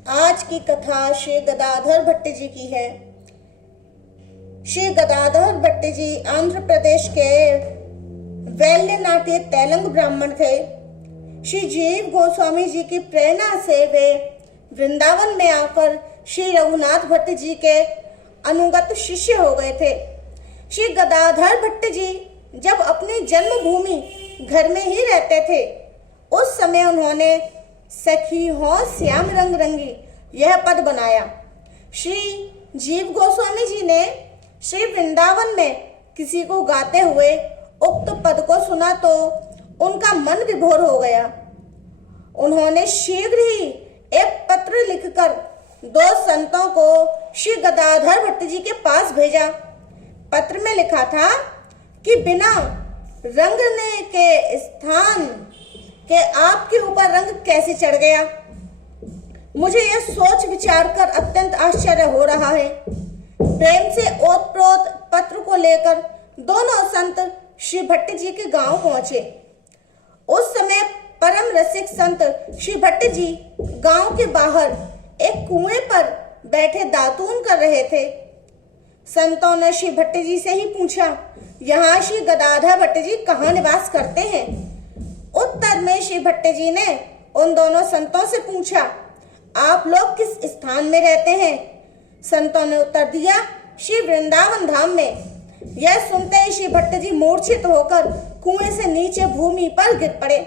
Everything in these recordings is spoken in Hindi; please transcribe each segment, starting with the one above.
आज की कथा श्री गदाधर भट्ट जी की है। श्री गदाधर भट्ट जी आंध्र प्रदेश के वैल्यनाट्य तेलंग ब्राह्मण थे। श्री जीव गोस्वामी जी की प्रेरणा से वे वृंदावन में आकर श्री रघुनाथ भट्ट जी के अनुगत शिष्य हो गए थे। श्री गदाधर भट्ट जी जब अपनी जन्मभूमि घर में ही रहते थे, उस समय उन्होंने सखी हो श्याम रंग रंगी यह पद बनाया। श्री जीव गोस्वामी जी ने श्री वृंदावन में किसी को गाते हुए उक्त पद को सुना तो उनका मन विभोर हो गया। उन्होंने शीघ्र ही एक पत्र लिखकर 2 संतों को श्री गदाधर भट्ट जी के पास भेजा। पत्र में लिखा था कि बिना रंगने के स्थान के आपके ऊपर रंग कैसे चढ़ गया। मुझे यह सोच विचार कर अत्यंत आश्चर्य हो रहा है। प्रेम से ओतप्रोत पत्र को लेकर दोनों संत श्री भट्ट जी के गांव पहुंचे। उस समय परम रसिक संत श्री भट्ट जी गांव के बाहर एक कुएं पर बैठे दातून कर रहे थे। संतों ने श्री भट्ट जी से ही पूछा, यहाँ श्री गदाधर भट्ट जी कहाँ निवास करते हैं। उत्तर में श्री भट्ट जी ने उन दोनों संतों से पूछा, आप लोग किस स्थान में रहते हैं। संतों ने उत्तर दिया, श्री वृंदावन धाम में। यह सुनते ही श्री भट्ट जी मूर्छित होकर कुएं से नीचे भूमि पर गिर पड़े।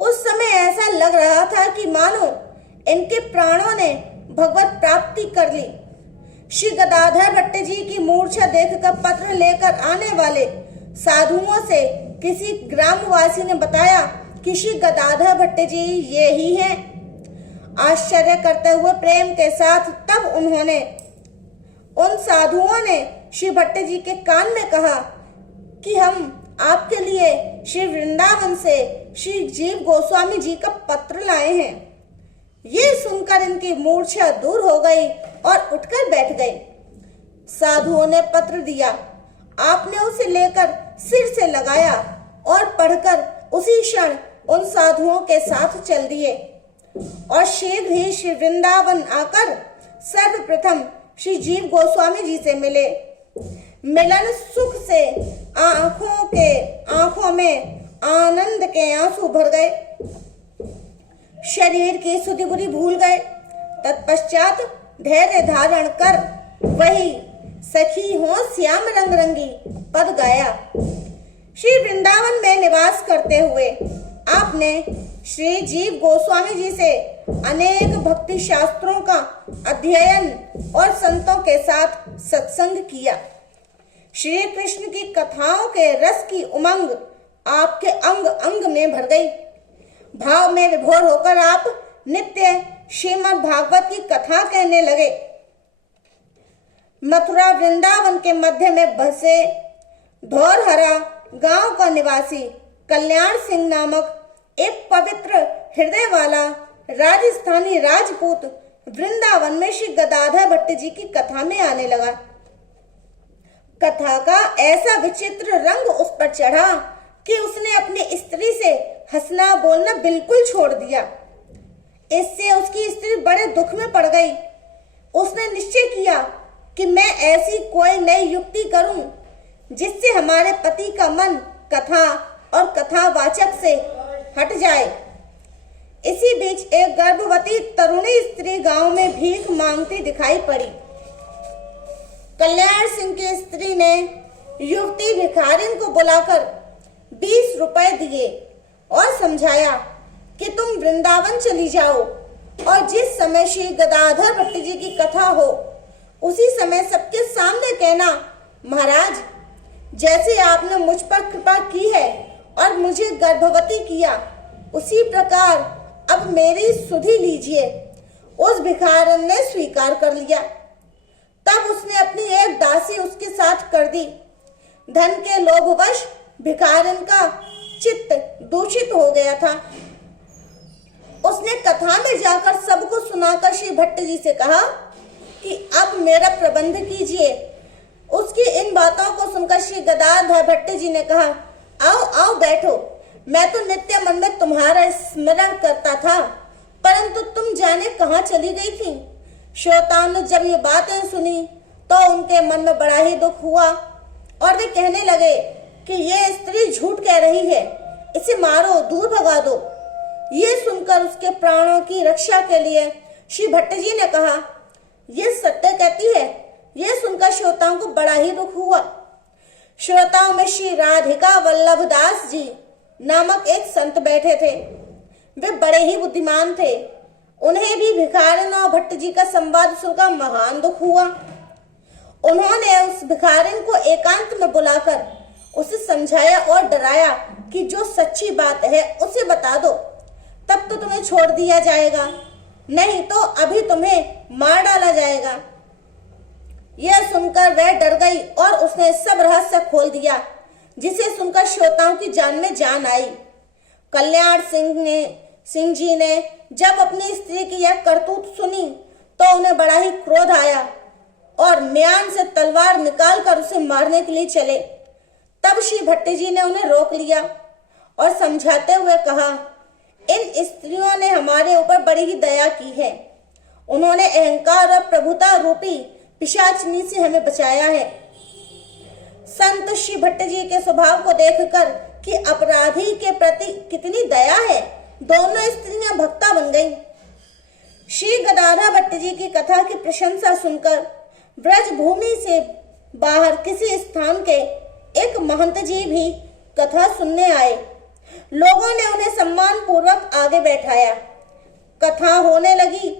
उस समय ऐसा लग रहा था कि मानो इनके प्राणों ने भगवत प्राप्ति कर ली। श्री गदाधर भट्ट जी की मूर्छा देखकर पत्र लेकर आने वाले साधुओं से किसी ग्रामवासी ने बताया कि श्री गदाधर भट्ट जी ये ही हैं। आश्चर्य करते हुए प्रेम के साथ तब उन साधुओं ने श्री भट्ट जी के कान में कहा कि हम आपके लिए श्री वृंदावन से श्री जीव गोस्वामी जी का पत्र लाए हैं। ये सुनकर इनकी मूर्छा दूर हो गई और उठकर बैठ गए। साधुओं ने पत्र दिया। आपने उसे लेकर सिर से लगाया और पढ़कर उसी क्षण उन साधुओं के साथ चल दिए और शीघ्र ही श्री वृंदावन आकर सर्वप्रथम श्री जीव गोस्वामी जी से मिले। मिलन सुख से आंखों में आनंद के आंसू भर गए। शरीर की सुधि बुरी भूल गए। तत्पश्चात धैर्य धारण कर वही सखी हो श्याम रंग रंगी पद गाया। श्री वृंदावन में निवास करते हुए आपने श्री जीव गोस्वामी जी से अनेक भक्ति शास्त्रों का अध्ययन और संतों के साथ सत्संग किया। श्री कृष्ण की कथाओं के रस की उमंग आपके अंग अंग में भर गई। भाव में विभोर होकर आप नित्य श्रीमद् भागवत की कथा कहने लगे। मथुरा वृंदावन के मध्य में बसे धौरहरा गांव का निवासी कल्याण सिंह नामक एक पवित्र हृदय वाला राजस्थानी राजपूत वृंदावन में श्री गदाधर भट्ट जी की कथा में आने लगा। कथा का ऐसा विचित्र रंग उस पर चढ़ा कि उसने अपनी स्त्री से हंसना बोलना बिल्कुल छोड़ दिया। इससे उसकी स्त्री बड़े दुख में पड़ गई। उसने निश्चय किया कि मैं ऐसी कोई नई युक्ति करूं जिससे हमारे पति का मन कथा और कथावाचक से हट जाए। इसी बीच एक गर्भवती तरुणी स्त्री गांव में भीख मांगती दिखाई पड़ी। कल्याण सिंह की स्त्री ने युवती भिखारिन को बुलाकर 20 रुपए दिए और समझाया कि तुम वृंदावन चली जाओ और जिस समय श्री गदाधर भट्ट जी की कथा हो उसी समय सबके सामने कहना, महाराज जैसे आपने मुझ पर कृपा की है और मुझे गर्भवती किया, उसी प्रकार अब मेरी सुधि लीजिए। उस भिखारन ने स्वीकार कर लिया। तब उसने अपनी एक दासी उसके साथ कर दी। धन के लोभवश भिखारन का चित्त दूषित हो गया था। उसने कथा में जाकर सबको सुनाकर श्री भट्ट जी से कहा कि अब मेरा प्रबंध कीजिए। उसकी इन बातों को सुनकर श्री गदाधर भट्ट जी ने कहा, आओ आओ बैठो, मैं तो नित्य मन में तुम्हारा स्मरण करता था परंतु तुम जाने कहाँ चली गई थी। श्रोताओं ने जब ये बातें सुनी तो उनके मन में बड़ा ही दुख हुआ और वे कहने लगे कि ये स्त्री झूठ कह रही है, इसे मारो, दूर भगा दो। ये सुनकर उसके प्राणों की रक्षा के लिए श्री भट्ट जी ने कहा, ये सत्य कहती है। यह सुनकर श्रोताओं को बड़ा ही दुख हुआ। श्रोताओं में श्री राधिका वल्लभ दास जी नामक एक संत बैठे थे। वे बड़े ही बुद्धिमान थे। उन्हें भी भिखारिन और भट्ट जी का संवाद सुनकर महान दुख हुआ। उन्होंने उस भिखारिन को एकांत में बुलाकर उसे समझाया और डराया कि जो सच्ची बात है उसे बता दो, तब तो तुम्हें छोड़ दिया जाएगा, नहीं तो अभी तुम्हें मार डाला जाएगा। यह सुनकर वह डर गई और उसने सब रहस्य खोल दिया, जिसे सुनकर श्रोताओं की जान में जान आई। कल्याण सिंह जी ने जब अपनी स्त्री की यह करतूत सुनी तो उन्हें बड़ा ही क्रोध आया और म्यान से तलवार निकालकर उसे मारने के लिए चले। तब श्री भट्ट जी ने उन्हें रोक लिया और समझाते हुए कहा, इन स्त्रियों ने हमारे ऊपर बड़ी ही दया की है। उन्होंने अहंकार और प्रभुता रूपी पिशाचनी से हमें बचाया है। संत श्री भट्ट जी के स्वभाव को देखकर कि अपराधी के प्रति कितनी दया है, दोनों स्त्रियां भक्ता बन गईं। श्री गदाधर भट्ट जी की कथा की प्रशंसा सुनकर ब्रज भूमि से बाहर किसी स्थान के एक महंत जी भी कथा सुनने आए। लोगों ने उन्हें सम्मान पूर्वक आगे बैठाया। कथा होने लगी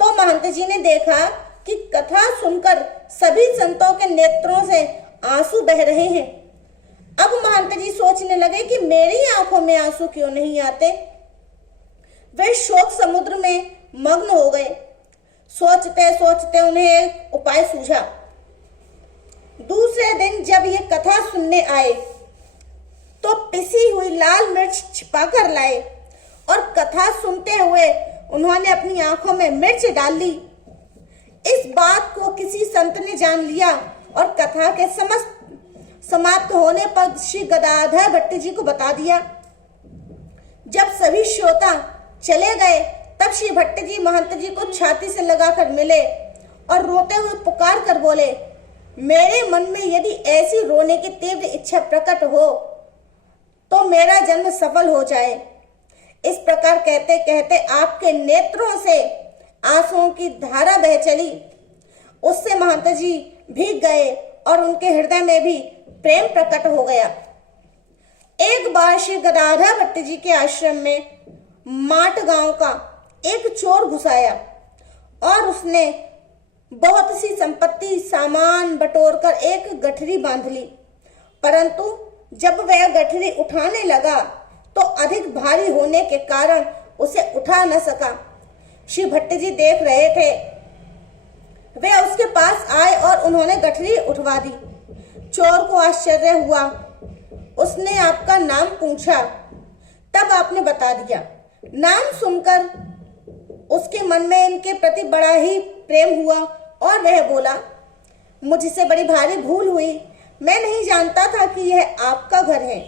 तो महंत जी ने देखा कि कथा सुनकर सभी संतों के नेत्रों से आंसू बह रहे हैं। अब महंत जी सोचने लगे कि मेरी आंखों में आंसू क्यों नहीं आते। वे शोक समुद्र में मग्न हो गए। सोचते सोचते उन्हें एक उपाय सूझा। दूसरे दिन जब ये कथा सुनने आए तो पिसी हुई लाल मिर्च छिपा कर लाए और कथा सुनते हुए उन्होंने अपनी आंखों में मिर्च डाल ली। इस बात को किसी संत ने जान लिया और कथा के समाप्त होने पर श्री गदाधर भट्ट जी को बता दिया। जब सभी श्रोता चले गए तब श्री भट्ट जी महंत जी को छाती से लगाकर मिले और रोते हुए पुकार कर बोले, मेरे मन में यदि ऐसी रोने की तीव्र इच्छा प्रकट हो तो मेरा जन्म सफल हो जाए। इस प्रकार कहते कहते आपके नेत्रों से आंसुओं की धारा बह चली। उससे महंत जी भीग गए और उनके हृदय में भी प्रेम प्रकट हो गया। एक बार श्री गदाधर भट्ट जी के आश्रम में माट गांव का एक चोर घुस आया और उसने बहुत सी संपत्ति सामान बटोरकर एक गठरी बांध ली, परंतु जब वह गठरी उठाने लगा तो अधिक भारी होने के कारण उसे उठा न सका। श्री भट्ट जी देख रहे थे। वे उसके पास आए और उन्होंने गठरी उठवा दी। चोर को आश्चर्य हुआ। उसने आपका नाम पूछा, तब आपने बता दिया। नाम सुनकर उसके मन में इनके प्रति बड़ा ही प्रेम हुआ और वह बोला, मुझसे बड़ी भारी भूल हुई, मैं नहीं जानता था कि यह आपका घर है।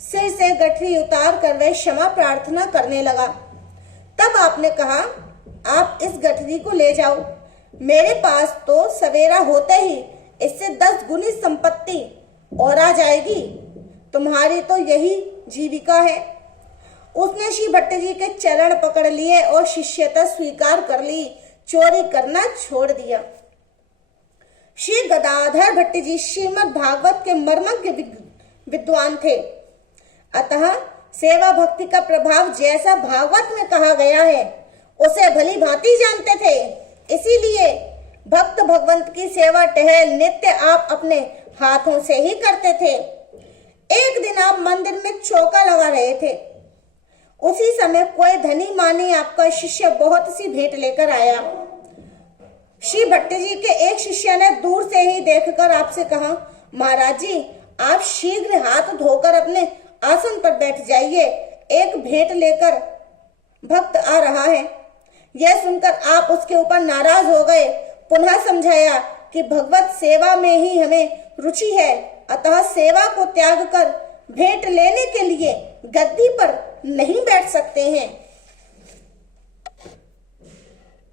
सिर से गठरी उतार कर वह क्षमा प्रार्थना करने लगा। तब आपने कहा, आप इस गठरी को ले जाओ, मेरे पास तो सवेरा होते ही इससे 10 गुनी संपत्ति और आ जाएगी। तुम्हारी तो यही जीविका है। उसने श्री भट्ट जी के चरण पकड़ लिए और शिष्यता स्वीकार कर ली, चोरी करना छोड़ दिया। श्री गदाधर भट्ट जी श्रीमद् भागवत के मर्मज्ञ विद्वान थे, अतः सेवा भक्ति का प्रभाव जैसा भागवत में कहा गया है उसे भली भांति जानते थे। इसीलिए भक्त भगवंत की सेवा टहल नित्य आप अपने हाथों से ही करते थे। एक दिन आप मंदिर में चौका लगा रहे थे। उसी समय कोई धनी मानी आपका शिष्य बहुत सी भेंट लेकर आया। श्री भट्ट जी के एक शिष्य ने दूर से ही देखकर आपसे कहा, महाराज जी, आप शीघ्र हाथ धोकर अपने आसन पर बैठ जाइए, एक भेंट लेकर भक्त आ रहा है। यह सुनकर आप उसके ऊपर नाराज हो गए। पुनः समझाया कि भगवत सेवा में ही हमें रुचि है, अतः सेवा को त्याग कर भेंट लेने के लिए गद्दी पर नहीं बैठ सकते हैं।